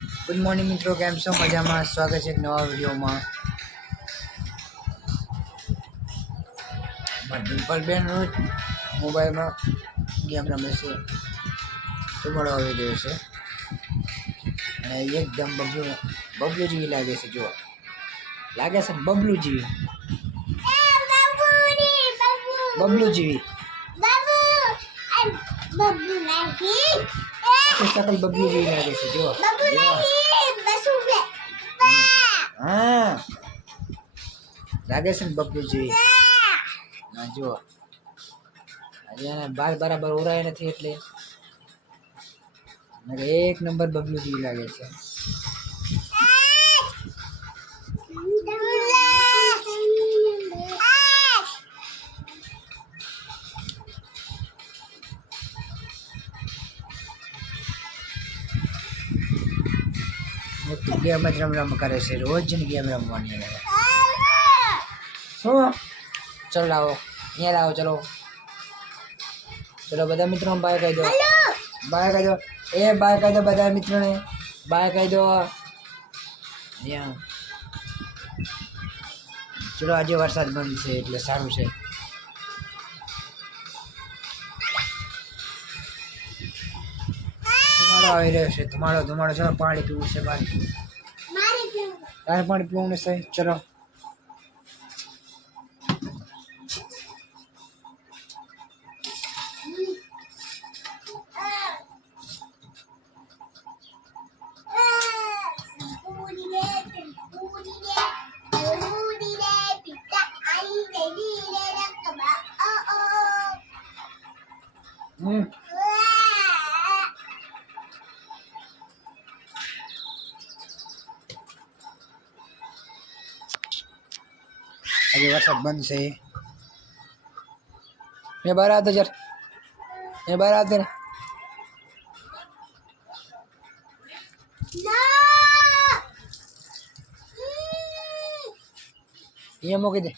Good morning મિત્રો, કેમ છો? મજામાં? સ્વાગત છે એક નવા વિડીયોમાં. ડિમ્પલ બેન રોજ મોબાઈલમાં ગેમ રમે છે, ધુમાડો આવી રહ્યો છે અને એકદમ બબલુ જેવી લાગે છે. જો લાગે છે બબલુ જેવી, બબલુ જેવી શકલ બબલુ જેવી લાગે છે. જો હા, લાગે છે ને બબલુ જેવી. હા જો આજે બાલ બરાબર ઉરાય નથી એટલે એક નંબર બબલુ જેવી લાગે છે. ગેમ જ રમ કરે છે, રોજ ગેમ રમવાની. શું? ચલો લાવો, અહીંયા લાવો. ચલો બધા મિત્રો બાય કહી દો, બાય કહી દો. બાય કહી દો બધા મિત્રોને, બાય કહી દો. ચલો આજે વરસાદ બંધ છે એટલે સારું છે. ધુમાડો આવી રહ્યો છે, ધુમાડો. ચલો પાણી પીવું છે, તારે પાણી પીવું છે. ચલો આજે વરસાદ બંધ છે. મેં બહાર આવતો યાર, મેં બહાર આવતો ને. અહીંયા મૂકી દે.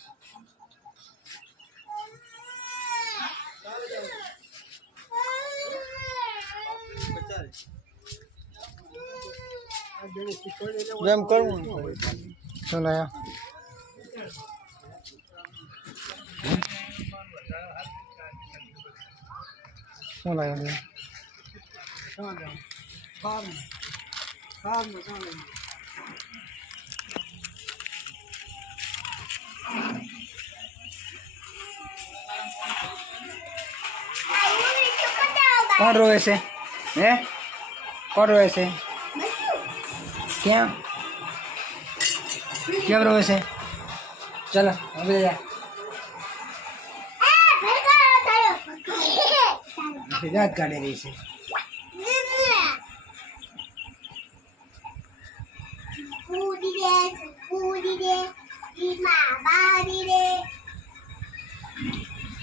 જેમ કરવું ચલો શું લાગે? કોણ રોવે છે? કોણ રોવે છે? કેમ રોવે છે? ચલો હવે દાંત કાઢી રહી છે.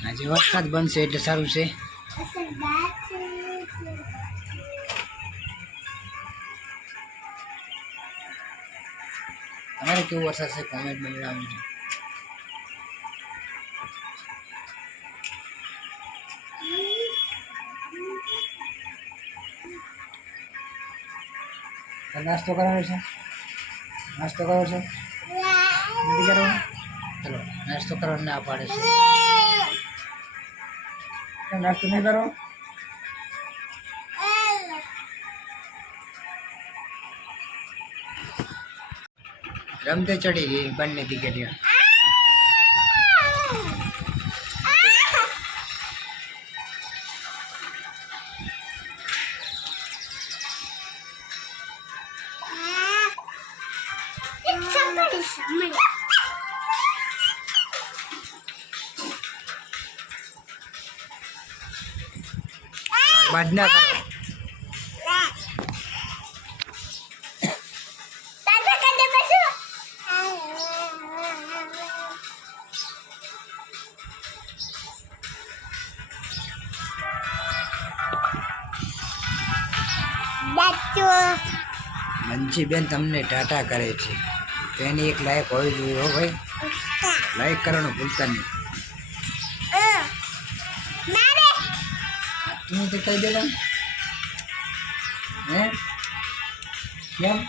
આજે વરસાદ બનશે એટલે સારું છે. તમારે કેવું વરસાદ છે કોમેન્ટ બનાવજો. નાસ્તો કરવાનો છે? નાસ્તો કરવો છે? નથી કરવો? ચલો નાસ્તો કરવાનો ના પાડે છે. નાસ્તો નહીં કરો? રમતે ચડી ગઈ બંને દીકરીઓ. બાજ ના કરો. મંજી બેન તમને ટાટા કરે છે, તેની એક લાયક હોવી જોઈએ. હો ભાઈ, લાઈક કરવાનું ભૂલતા નહીં. તું તો કહી દે હે કેમ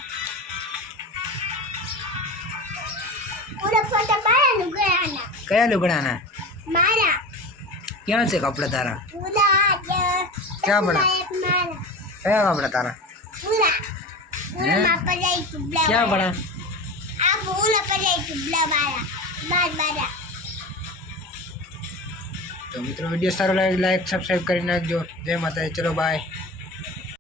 પૂરા ફોટા મારા લુગડાના કયા લુગડાના મારા ક્યાં છે કપડા તારા પૂરા ક્યાં બના? એક મારા કયા કપડા તારા પૂરા હે? પૂરા પડાઈ ટુબલા ક્યાં બના આ પૂરા પડાઈ ટુબલા મારા મારા તો મિત્રો વિડીયો સારો લાગે લાઈક સબસ્ક્રાઈબ કરી નાખજો જય માતાજી ચલો બાય